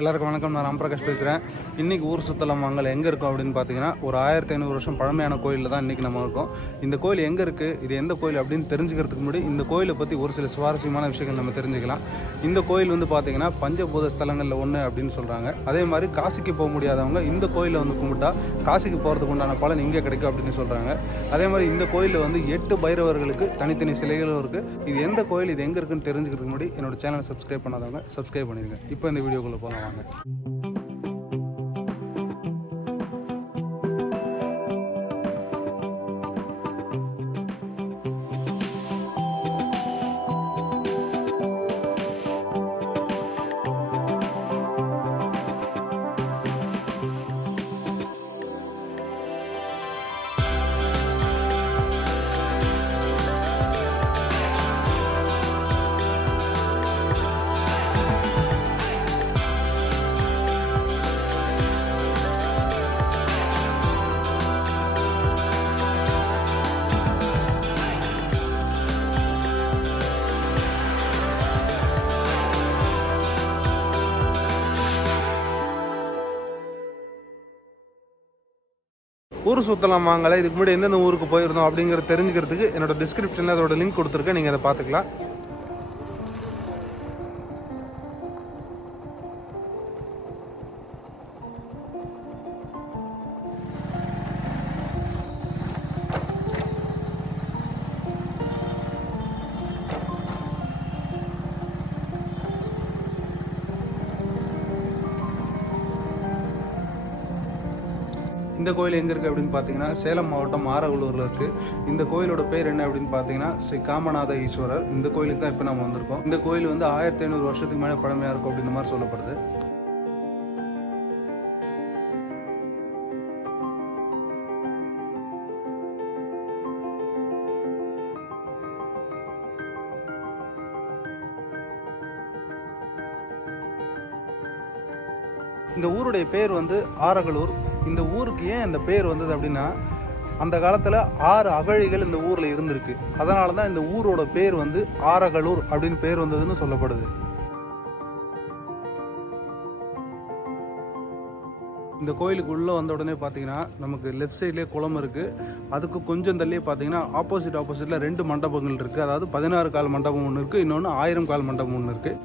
எல்லாருக்கும் வணக்கம். நான் ராம்பிரகாஷ் பேசுகிறேன். இன்றைக்கி ஊர் சுத்தலம் வாங்கல் எங்கே இருக்கும் அப்படின்னு பார்த்தீங்கன்னா, ஒரு 1500 வருஷம் பழமையான கோயிலில் தான் இன்றைக்கி நம்ம இருக்கோம். இந்த கோயில் எங்கே இருக்குது, இது எந்த கோயில் அப்படின்னு தெரிஞ்சுக்கிறதுக்கு முன்னாடி இந்த கோயிலை பற்றி ஒரு சில சுவாரஸ்யமான விஷயங்கள் நம்ம தெரிஞ்சுக்கலாம். இந்த கோயில் வந்து பார்த்திங்கன்னா பஞ்சபூத ஸ்தலங்களில் ஒன்று அப்படின்னு சொல்கிறாங்க. அதே மாதிரி காசிக்கு போக முடியாதவங்க இந்த கோயிலில் வந்து கும்பிட்டா காசிக்கு போகிறதுக்கு உண்டான பலன் இங்கே கிடைக்கும் அப்படின்னு சொல்கிறாங்க. அதே மாதிரி இந்த கோயிலில் வந்து 8 பைரவர்களுக்கு தனித்தனி சிலைகளும் இருக்குது. இது எந்த கோயில், இது எங்கே இருக்குன்னு தெரிஞ்சுக்கிறதுக்கு முன்னாடி என்னோட சேனலை சப்ஸ்கிரைப் பண்ணாதவங்க சப்ஸ்கிரைப் பண்ணிடுங்க. இப்போ இந்த வீடியோக்குள்ளே போகலாம். ஊர் சுத்தலாம் வாங்கலை. இதுக்கு முன்னாடி எந்தெந்த ஊருக்கு போயிருந்தோம் அப்படிங்கிறத தெரிஞ்சுக்கிறதுக்கு என்னோட டிஸ்கிரிப்ஷனில் அதோட லிங்க் கொடுத்துருக்கேன். நீங்கள் அதை பார்த்துக்கலாம். இந்த கோயில் எங்கே இருக்குது அப்படின்னு பார்த்தீங்கன்னா, சேலம் மாவட்டம் ஆரவலூரில் இருக்குது. இந்த கோயிலோட பேர் என்ன அப்படின்னு பார்த்தீங்கன்னா, ஸ்ரீ காமநாத ஈஸ்வரர். இந்த கோயிலுக்கு தான் இப்போ நம்ம வந்திருக்கோம். இந்த கோயில் வந்து 1500 வருஷத்துக்கு மேலே பழமையாக இருக்கும் அப்படின்ற மாதிரி சொல்லப்படுது. இந்த ஊருடைய பேர் வந்து ஆரகலூர். இந்த ஊருக்கு ஏன் இந்த பேர் வந்தது அப்படின்னா, அந்த காலத்தில் 6 அகழிகள் இந்த ஊரில் இருந்திருக்கு. அதனால தான் இந்த ஊரோட பேர் வந்து ஆரகலூர் அப்படின்னு பேர் வந்ததுன்னு சொல்லப்படுது. இந்த கோயிலுக்கு உள்ளே வந்த உடனே பார்த்தீங்கன்னா, நமக்கு லெஃப்ட் சைட்லேயே குளம் இருக்குது. அதுக்கு கொஞ்சம் தள்ளியே பார்த்தீங்கன்னா ஆப்போசிட்டில் 2 மண்டபங்கள் இருக்குது. அதாவது 16 கால் மண்டபம் ஒன்று இருக்குது, இன்னொன்று 1000 கால் மண்டபம் ஒன்று இருக்குது.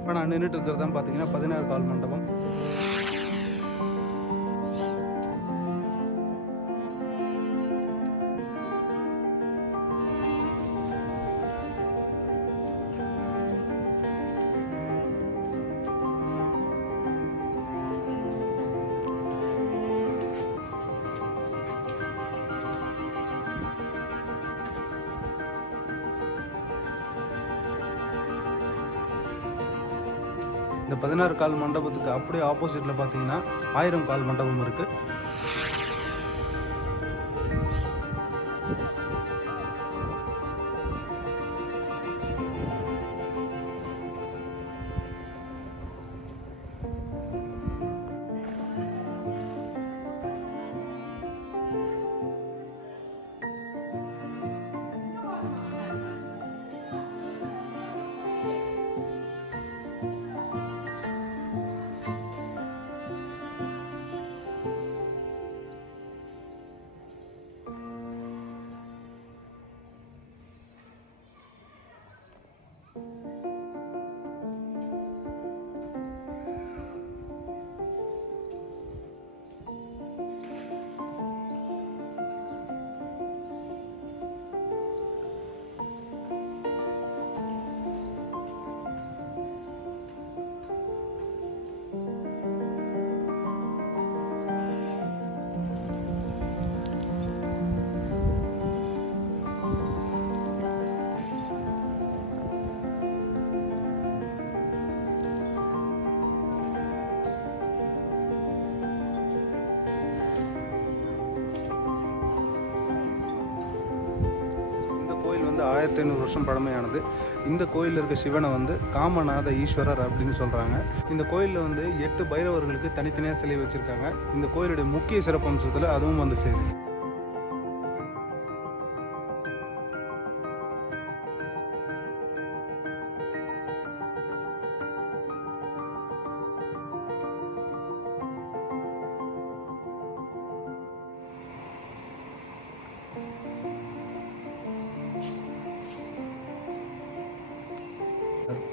இப்போ நான் நின்றுட்டு இருக்கிறது தான் பார்த்தீங்கன்னா 16 கால் மண்டபம். இந்த 16 கால் மண்டபத்துக்கு அப்படியே ஆப்போசிட்டில் பார்த்தீங்கன்னா 1000 கால் மண்டபம் இருக்குது. வந்து 1500 வருஷம் பழமையானது. இந்த கோயிலில் இருக்க சிவனை வந்து காமநாத ஈஸ்வரர் அப்படின்னு சொல்கிறாங்க. இந்த கோயிலில் வந்து 8 பைரவர்களுக்கு தனித்தனியாக சிலை வச்சுருக்காங்க. இந்த கோயிலுடைய முக்கிய சிறப்பம்சத்தில் அதுவும் வந்து சேருது.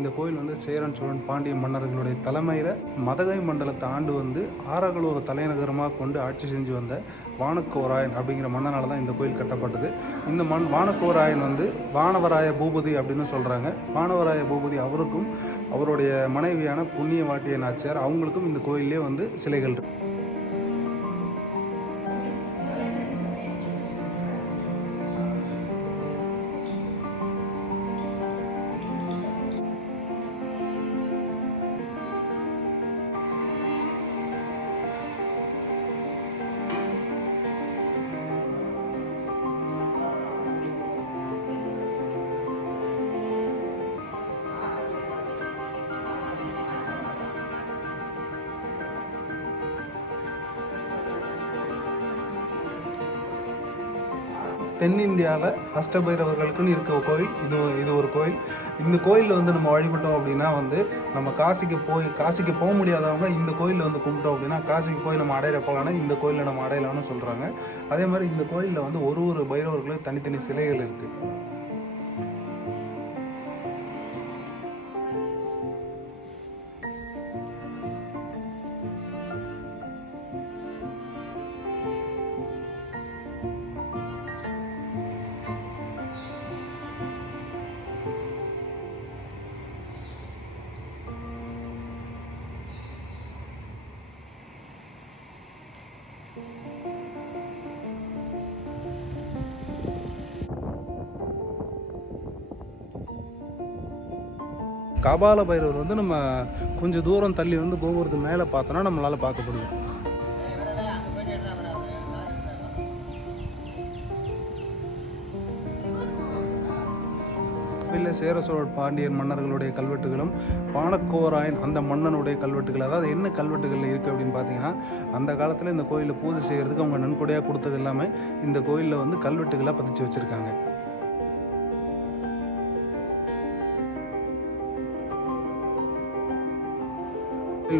இந்த கோயில் வந்து சேரன் சோழன் பாண்டிய மன்னர்களுடைய தலைமையில் மதகை மண்டலத்தை ஆண்டு வந்து ஆரகலூர் தலைநகரமாக கொண்டு ஆட்சி செஞ்சு வந்த வானக்கோராயன் அப்படிங்கிற மன்னனால் தான் இந்த கோயில் கட்டப்பட்டது. இந்த வானக்கோராயன் வந்து வானவராய பூபதி அப்படின்னு சொல்கிறாங்க. வானவராய பூபதி அவருக்கும் அவருடைய மனைவியான புண்ணிய வாட்டிய நாச்சியார் அவங்களுக்கும் இந்த கோயிலே வந்து சிலைகள் இருக்கு. தென்னிந்தியாவில் அஷ்டபைரவர்களுக்குன்னு இருக்க கோயில் இது ஒரு கோயில். இந்த கோயிலில் வந்து நம்ம வழிபட்டோம் அப்படின்னா வந்து நம்ம காசிக்கு போக முடியாதவங்க இந்த கோயிலில் வந்து கும்பிட்டோம் அப்படின்னா காசிக்கு போய் நம்ம அடையிற போகலான்னா இந்த கோயிலில் நம்ம அடையலாம்னு சொல்கிறாங்க. அதே மாதிரி இந்த கோயிலில் வந்து ஒரு பைரவர்களுக்கு தனித்தனி சிலைகள் இருக்குது. கபால பைரவர் வந்து நம்ம கொஞ்சம் தூரம் தள்ளி வந்து கோபுரத்து மேலே பார்த்தோன்னா நம்மளால் பார்க்க முடியும். இல்லை சேர சோழ பாண்டியர் மன்னர்களுடைய கல்வெட்டுகளும் வானக்கோராயன் அந்த மன்னனுடைய கல்வெட்டுகள், அதாவது என்ன கல்வெட்டுகள் இருக்குது அப்படின்னு பார்த்தீங்கன்னா அந்த காலத்தில் இந்த கோயிலில் பூஜை செய்கிறதுக்கு அவங்க நன்கொடையாக கொடுத்தது எல்லாமே இந்த கோயிலில் வந்து கல்வெட்டுகளாக பதிச்சு வச்சுருக்காங்க.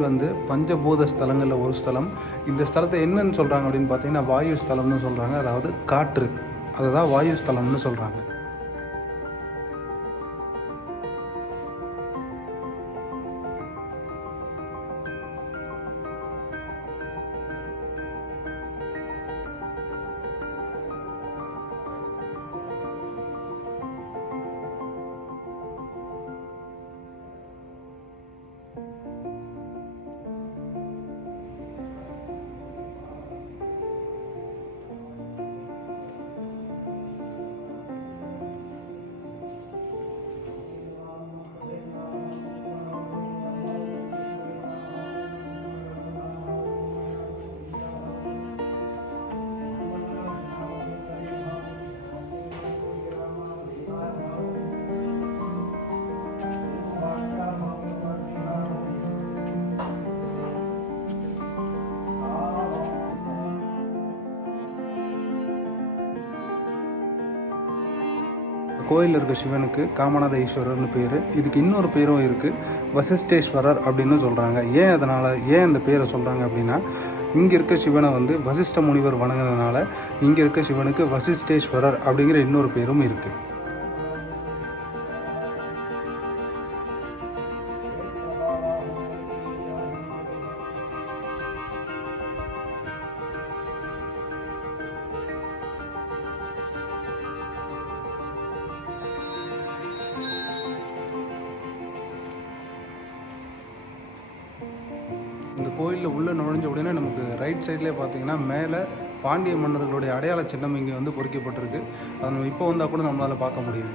வந்து பஞ்சபூத ஸ்தலங்களில் ஒரு ஸ்தலம். இந்த ஸ்தலத்தை என்னன்னு சொல்கிறாங்க அப்படின்னு பார்த்தீங்கன்னா வாயு ஸ்தலம்னு சொல்கிறாங்க. அதாவது காற்று, அதுதான் வாயு ஸ்தலம்னு சொல்கிறாங்க. கோயிலில் இருக்க சிவனுக்கு காமநாத ஈஸ்வரர்னு பேர். இதுக்கு இன்னொரு பேரும் இருக்குது, வசிஷ்டேஸ்வரர் அப்படின்னு சொல்கிறாங்க. ஏன் அந்த பேரை சொல்கிறாங்க அப்படின்னா இங்கே இருக்க சிவனை வந்து வசிஷ்ட முனிவர் வணங்கினதுனால இங்கே இருக்க சிவனுக்கு வசிஷ்டேஸ்வரர் அப்படிங்கிற இன்னொரு பேரும் இருக்குது. இந்த கோயிலில் உள்ளே நுழைஞ்ச உடனே நமக்கு ரைட் சைட்லேயே பார்த்தீங்கன்னா மேலே பாண்டிய மன்னர்களுடைய அடையாள சின்னம் இங்கே வந்து பொறிக்கப்பட்டிருக்கு. அதை நம்ம இப்போ வந்தால் கூட நம்மளால் பார்க்க முடியுது.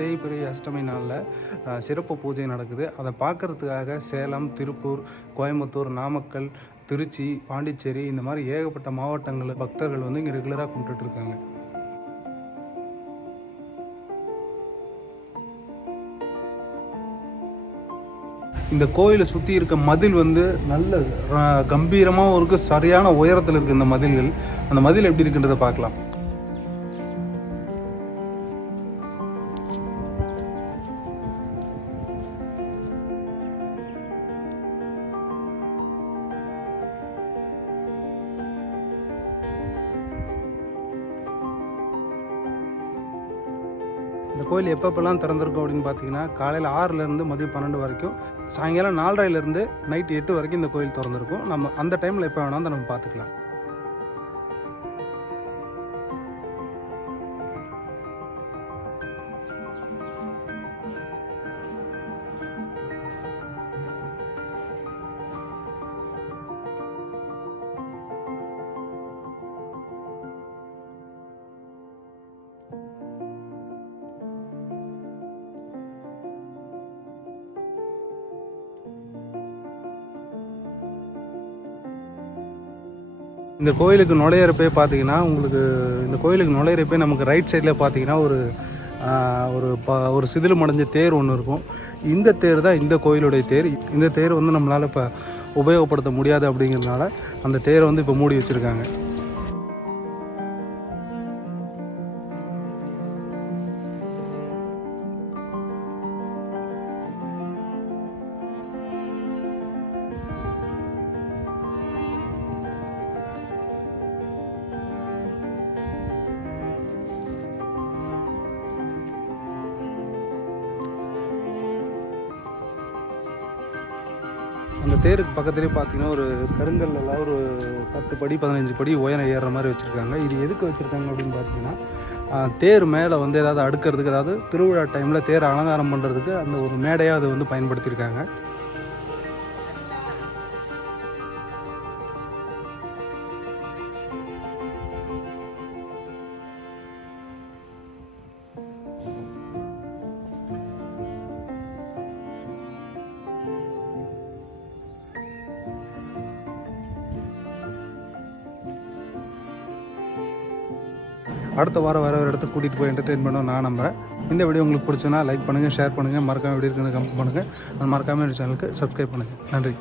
தேய்பிறை அஷ்டமி நாளில் சிறப்பு பூஜை நடக்குது. அதை பார்க்குறதுக்காக சேலம், திருப்பூர், கோயம்புத்தூர், நாமக்கல், திருச்சி, பாண்டிச்சேரி இந்த மாதிரி ஏகப்பட்ட மாவட்டங்கள் பக்தர்கள் வந்து இங்கே ரெகுலராக கும்பிட்டுட்டு இருக்காங்க. இந்த கோயிலை சுற்றி இருக்க மதில் வந்து நல்ல கம்பீரமாகவும் இருக்குது, சரியான உயரத்தில் இருக்குது இந்த மதில்கள். அந்த மதில் எப்படி இருக்குன்றதை பார்க்கலாம். இந்த கோயில் எப்பப்பெல்லாம் திறந்திருக்கும் அப்படின்னு பார்த்தீங்கன்னா, காலையில் 6லேருந்து மதியம் 12 வரைக்கும், சாயங்காலம் 4:30லேருந்து நைட்டு 8 வரைக்கும் இந்த கோயில் திறந்திருக்கும். நம்ம அந்த டைமில் எப்போ வேணாலும் நம்ம பார்த்துக்கலாம். இந்த கோயிலுக்கு நுழையிறப்பே பார்த்தீங்கன்னா, உங்களுக்கு இந்த கோயிலுக்கு நுழையிறப்பே நமக்கு ரைட் சைடில் பார்த்தீங்கன்னா ஒரு சிதிலம் அடைஞ்ச தேர் ஒன்று இருக்கும். இந்த தேர் தான் இந்த கோயிலுடைய தேர். இந்த தேர் வந்து நம்மளால் இப்போ உபயோகப்படுத்த முடியாது அப்படிங்கிறதுனால அந்த தேரை வந்து இப்போ மூடி வச்சுருக்காங்க. அந்த தேருக்கு பக்கத்துலேயே பார்த்தீங்கன்னா ஒரு கருங்கல்லாம் ஒரு 10 படி 15 படி உயரம் ஏறுற மாதிரி வச்சுருக்காங்க. இது எதுக்கு வச்சுருக்காங்க அப்படின்னு பார்த்தீங்கன்னா, தேர் மேலே வந்து ஏதாவது அடுக்கிறதுக்கு, அதாவது திருவிழா டைமில் தேர் அலங்காரம் பண்ணுறதுக்கு அந்த ஒரு மேடையாக அதை வந்து பயன்படுத்தியிருக்காங்க. அடுத்த வாரம் வேறு ஒரு இடத்துக்கு கூட்டிகிட்டு போய் என்டர்டெயின் பண்ண நான் நம்புகிறேன். இந்த வீடியோ உங்களுக்கு பிடிச்சுன்னா லைக் பண்ணுங்கள், ஷேர் பண்ணுங்கள், மறக்காமல் வீடியோ இருக்குன்னு கமெண்ட் பண்ணுங்கள். மறக்காமல் என்னோட சேனலுக்கு சப்ஸ்கிரைப் பண்ணுங்கள். நன்றி.